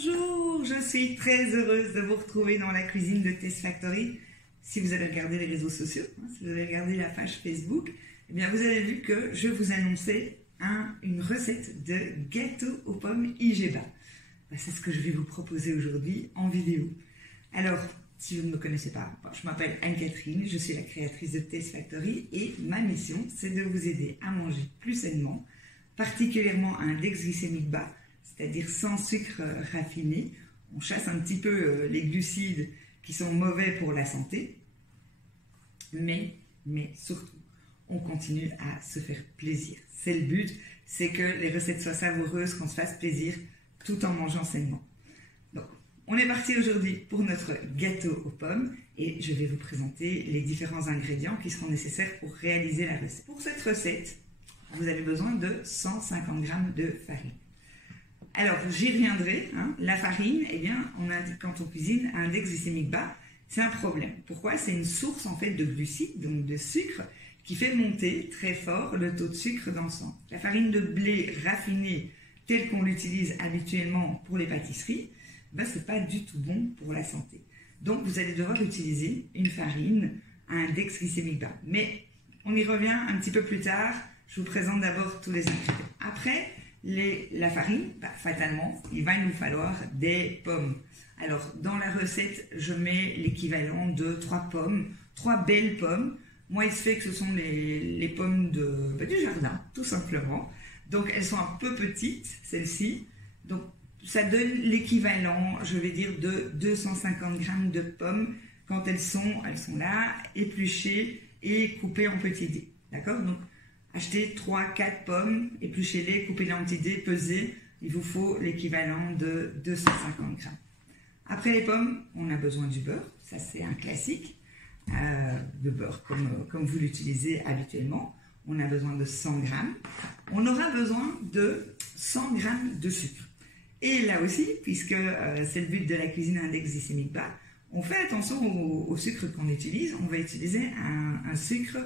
Bonjour, je suis très heureuse de vous retrouver dans la cuisine de Taste Factory. Si vous avez regardé les réseaux sociaux, si vous avez regardé la page Facebook, eh bien vous avez vu que je vous annonçais une recette de gâteau aux pommes IGEBA. C'est ce que je vais vous proposer aujourd'hui en vidéo. Alors, si vous ne me connaissez pas, je m'appelle Anne-Catherine, je suis la créatrice de Taste Factory et ma mission, c'est de vous aider à manger plus sainement, particulièrement à un index glycémique bas, c'est-à-dire sans sucre raffiné. On chasse un petit peu les glucides qui sont mauvais pour la santé, mais surtout, on continue à se faire plaisir. C'est le but, c'est que les recettes soient savoureuses, qu'on se fasse plaisir tout en mangeant sainement. Donc, on est parti aujourd'hui pour notre gâteau aux pommes et je vais vous présenter les différents ingrédients qui seront nécessaires pour réaliser la recette. Pour cette recette, vous avez besoin de 150 g de farine. Alors, j'y reviendrai. La farine, eh bien, quand on cuisine un index glycémique bas, c'est un problème. Pourquoi? C'est une source en fait de glucides, donc de sucre, qui fait monter très fort le taux de sucre dans le sang. La farine de blé raffinée, telle qu'on l'utilise habituellement pour les pâtisseries, c'est pas du tout bon pour la santé. Donc, vous allez devoir utiliser une farine à index glycémique bas. Mais on y revient un petit peu plus tard. Je vous présente d'abord tous les ingrédients. Après, la farine, fatalement, il va nous falloir des pommes. Alors, dans la recette, je mets l'équivalent de 3 pommes, 3 belles pommes. Moi, il se fait que ce sont les pommes du jardin, tout simplement. Donc, elles sont un peu petites, celles-ci. Donc, ça donne l'équivalent, je vais dire, de 250 g de pommes quand elles sont là, épluchées et coupées en petits dés. D'accord? Donc, achetez 3-4 pommes, épluchez-les, coupez-les en petits dés, pesez. Il vous faut l'équivalent de 250 g. Après les pommes, on a besoin du beurre. Ça, c'est un classique. De beurre comme vous l'utilisez habituellement. On a besoin de 100 g. On aura besoin de 100 g de sucre. Et là aussi, puisque c'est le but de la cuisine à index glycémique bas, on fait attention au sucre qu'on utilise. On va utiliser un sucre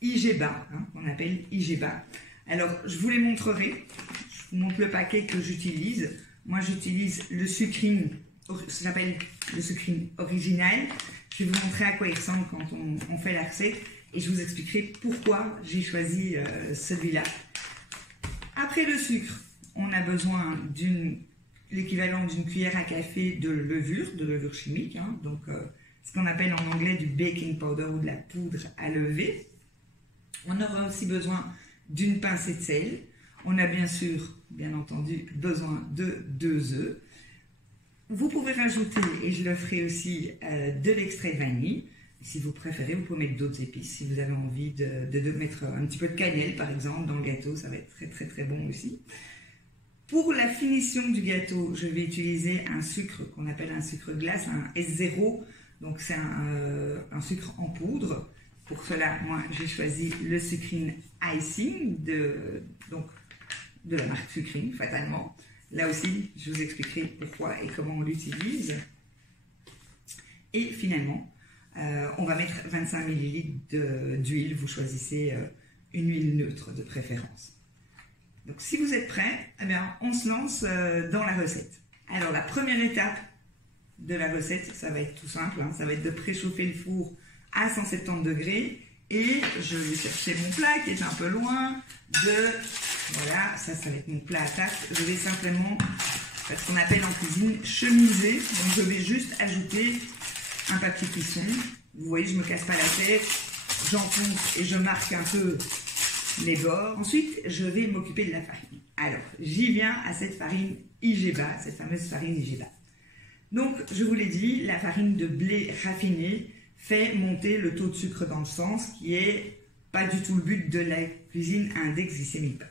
IGEBA, qu'on appelle IGEBA. Alors, je vous les montrerai. Je vous montre le paquet que j'utilise. Moi, j'utilise le sucrine, ça s'appelle le sucrine original. Je vais vous montrer à quoi il ressemble quand on fait la recette et je vous expliquerai pourquoi j'ai choisi celui-là. Après le sucre, on a besoin l'équivalent d'une cuillère à café de levure chimique, donc ce qu'on appelle en anglais du baking powder ou de la poudre à lever. On aura aussi besoin d'une pincée de sel. On a bien entendu, besoin de 2 œufs. Vous pouvez rajouter, et je le ferai aussi, de l'extrait de vanille. Si vous préférez, vous pouvez mettre d'autres épices. Si vous avez envie de mettre un petit peu de cannelle, par exemple, dans le gâteau, ça va être très très très bon aussi. Pour la finition du gâteau, je vais utiliser un sucre qu'on appelle un sucre glace, un S0. Donc c'est un sucre en poudre. Pour cela, moi, j'ai choisi le sucrine icing de la marque Sucrine, fatalement. Là aussi, je vous expliquerai pourquoi et comment on l'utilise. Et finalement, on va mettre 25 ml d'huile. Vous choisissez une huile neutre de préférence. Donc, si vous êtes prêts, eh bien, on se lance dans la recette. Alors, la première étape de la recette, ça va être tout simple. Ça va être de préchauffer le four à 170 degrés. Et je vais chercher mon plat qui est un peu loin voilà, ça va être mon plat à tarte. Je vais simplement faire ce qu'on appelle en cuisine chemiser. Donc je vais juste ajouter un papier cuisson. Vous voyez, je ne me casse pas la tête. J'enfonce et je marque un peu les bords. Ensuite, je vais m'occuper de la farine. Alors, j'y viens à cette farine IGEBA, cette fameuse farine IGEBA. Donc, je vous l'ai dit, la farine de blé raffiné fait monter le taux de sucre dans le sang, ce qui n'est pas du tout le but de la cuisine à index glycémique bas.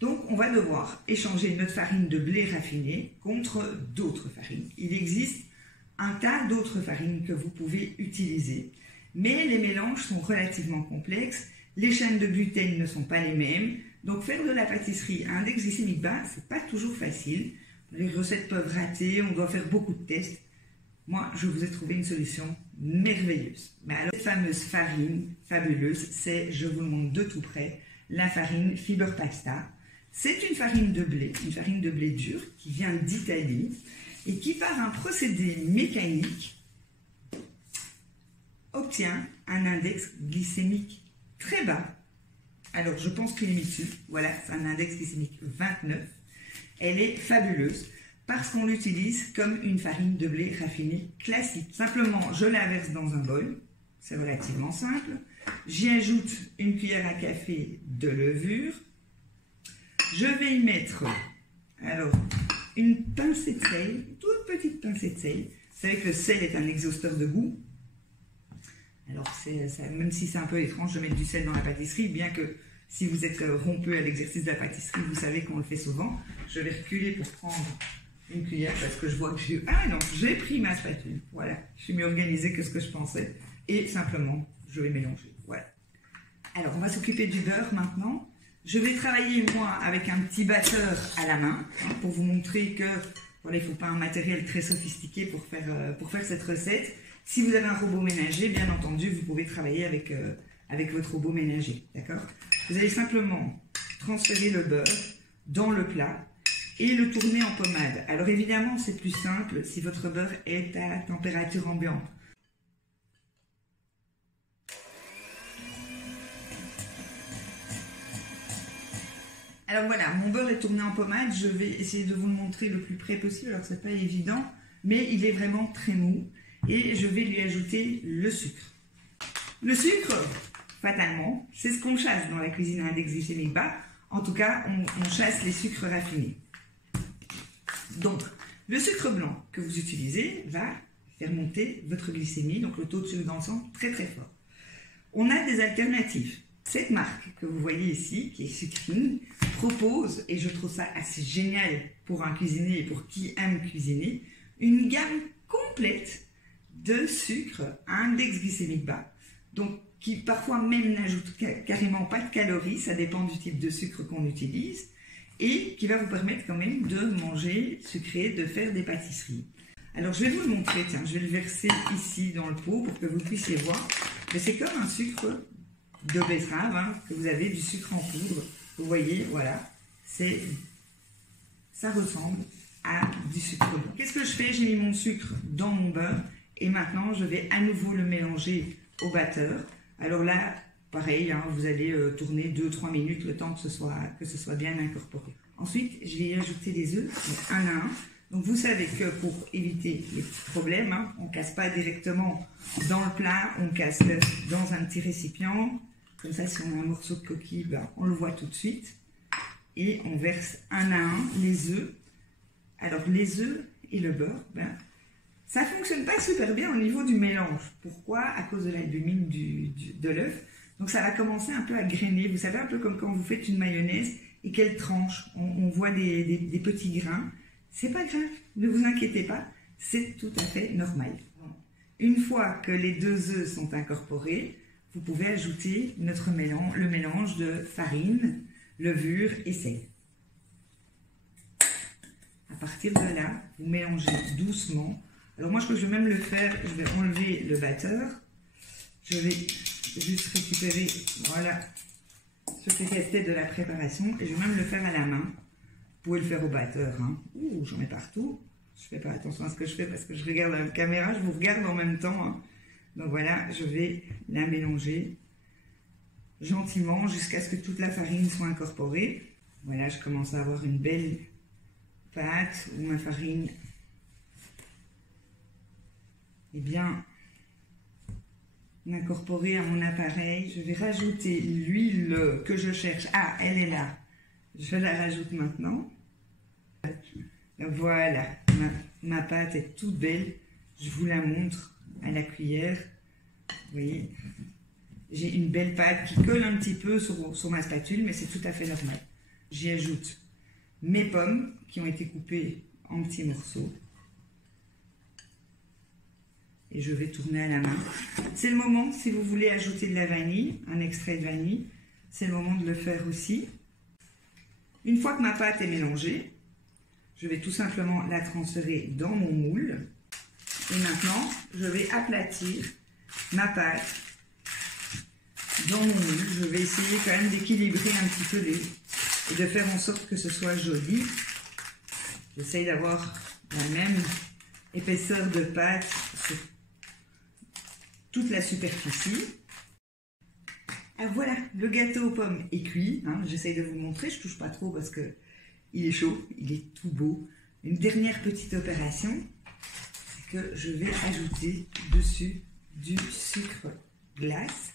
Donc, on va devoir échanger notre farine de blé raffiné contre d'autres farines. Il existe un tas d'autres farines que vous pouvez utiliser, mais les mélanges sont relativement complexes. Les chaînes de gluten ne sont pas les mêmes. Donc, faire de la pâtisserie à index glycémique bas, ce n'est pas toujours facile. Les recettes peuvent rater, on doit faire beaucoup de tests. Moi, je vous ai trouvé une solution merveilleuse. Alors, cette fameuse farine fabuleuse, c'est, je vous le montre de tout près, la farine Fiber Pasta. C'est une farine de blé dur qui vient d'Italie. et qui, par un procédé mécanique, obtient un index glycémique très bas. Alors, je pense qu'il est mis dessus. Voilà, c'est un index glycémique 29. Elle est fabuleuse parce qu'on l'utilise comme une farine de blé raffinée classique. Simplement, je la verse dans un bol. C'est relativement simple. J'y ajoute une cuillère à café de levure. Je vais y mettre, alors, une pincée de sel, une toute petite pincée de sel. Vous savez que le sel est un exhausteur de goût. Alors, même si c'est un peu étrange de mettre du sel dans la pâtisserie, bien que si vous êtes rompu à l'exercice de la pâtisserie, vous savez qu'on le fait souvent. Je vais reculer pour prendre une cuillère parce que je vois que j'ai... Ah non, j'ai pris ma spatule. Voilà, je suis mieux organisée que ce que je pensais. Et simplement, je vais mélanger. Voilà. Alors, on va s'occuper du beurre maintenant. Je vais travailler, moi, avec un petit batteur à la main, hein, pour vous montrer que voilà, il ne faut pas un matériel très sophistiqué pour faire cette recette. Si vous avez un robot ménager, bien entendu, vous pouvez travailler avec votre robot ménager. D'accord ? Vous allez simplement transférer le beurre dans le plat et le tourner en pommade. Alors évidemment, c'est plus simple si votre beurre est à température ambiante. Alors voilà, mon beurre est tourné en pommade. Je vais essayer de vous le montrer le plus près possible. Alors c'est pas évident, mais il est vraiment très mou. Et je vais lui ajouter le sucre. Le sucre, fatalement, c'est ce qu'on chasse dans la cuisine à index glycémique bas. En tout cas, on chasse les sucres raffinés. Donc, le sucre blanc que vous utilisez va faire monter votre glycémie, donc le taux de sucre dans le sang, très très fort. On a des alternatives. Cette marque que vous voyez ici, qui est Sucrine, propose, et je trouve ça assez génial pour un cuisinier et pour qui aime cuisiner, une gamme complète de sucre à index glycémique bas, donc qui parfois même n'ajoute carrément pas de calories, ça dépend du type de sucre qu'on utilise, et qui va vous permettre quand même de manger sucré, de faire des pâtisseries. Alors je vais vous le montrer, tiens, je vais le verser ici dans le pot pour que vous puissiez voir, mais c'est comme un sucre de betterave, hein, que vous avez du sucre en poudre, vous voyez, voilà, ça ressemble à du sucre blanc. Qu'est-ce que je fais? J'ai mis mon sucre dans mon beurre, et maintenant, je vais à nouveau le mélanger au batteur. Alors là, pareil, hein, vous allez tourner 2-3 minutes le temps que ce soit bien incorporé. Ensuite, je vais y ajouter les œufs, donc un à un. Donc vous savez que pour éviter les petits problèmes, hein, on ne casse pas directement dans le plat, on casse l'œuf dans un petit récipient. Comme ça, si on a un morceau de coquille, ben, on le voit tout de suite. Et on verse un à un les œufs. Alors les œufs et le beurre, ben, ça ne fonctionne pas super bien au niveau du mélange. Pourquoi? À cause de l'albumine de l'œuf. Donc ça va commencer un peu à grainer. Vous savez, un peu comme quand vous faites une mayonnaise et qu'elle tranche. On voit des petits grains. C'est pas grave, ne vous inquiétez pas, c'est tout à fait normal. Une fois que les deux œufs sont incorporés, vous pouvez ajouter le mélange de farine, levure et sel. À partir de là, vous mélangez doucement. Alors moi, je vais même le faire, je vais enlever le batteur. Je vais juste récupérer, voilà, ce qui restait de la préparation. Et je vais même le faire à la main. Vous pouvez le faire au batteur. Hein. Ouh, j'en mets partout. Je ne fais pas attention à ce que je fais parce que je regarde la caméra, je vous regarde en même temps. Hein. Donc voilà, je vais la mélanger gentiment jusqu'à ce que toute la farine soit incorporée. Voilà, je commence à avoir une belle pâte où ma farine est bien incorporée à mon appareil. Je vais rajouter l'huile que je cherche. Ah, elle est là. Je la rajoute maintenant. Voilà, ma pâte est toute belle. Je vous la montre à la cuillère. Vous voyez, j'ai une belle pâte qui colle un petit peu sur ma spatule, mais c'est tout à fait normal. J'y ajoute mes pommes qui ont été coupées en petits morceaux. Et je vais tourner à la main. C'est le moment, si vous voulez ajouter de la vanille, un extrait de vanille, c'est le moment de le faire aussi. Une fois que ma pâte est mélangée, je vais tout simplement la transférer dans mon moule. Et maintenant, je vais aplatir ma pâte dans mon moule. Je vais essayer quand même d'équilibrer un petit peu et de faire en sorte que ce soit joli. J'essaye d'avoir la même épaisseur de pâte sur toute la superficie. Alors voilà, le gâteau aux pommes est cuit. Hein, j'essaye de vous le montrer, je ne touche pas trop parce que il est chaud, il est tout beau. Une dernière petite opération, c'est que je vais ajouter dessus du sucre glace,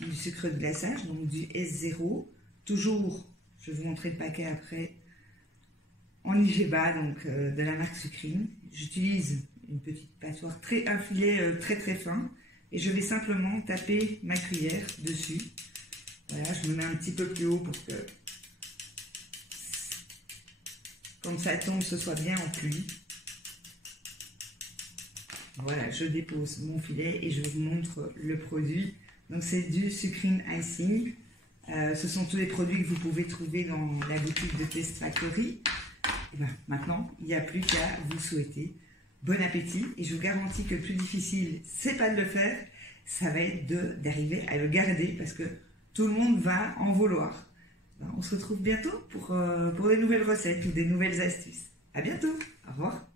du sucre de glaçage, donc du S0. Toujours, je vais vous montrer le paquet après, en IGBA, donc de la marque Sucrine. J'utilise une petite passoire, un filet très très fin, et je vais simplement taper ma cuillère dessus. Voilà, je me mets un petit peu plus haut pour que quand ça tombe, ce soit bien en pluie. Voilà, je dépose mon filet et je vous montre le produit. Donc c'est du Sucrine Icing. Ce sont tous les produits que vous pouvez trouver dans la boutique de Taste Factory. Et ben, maintenant, il n'y a plus qu'à vous souhaiter bon appétit. Et je vous garantis que le plus difficile, c'est pas de le faire, ça va être d'arriver à le garder parce que tout le monde va en vouloir. Ben, on se retrouve bientôt pour des nouvelles recettes ou des nouvelles astuces. À bientôt. Au revoir.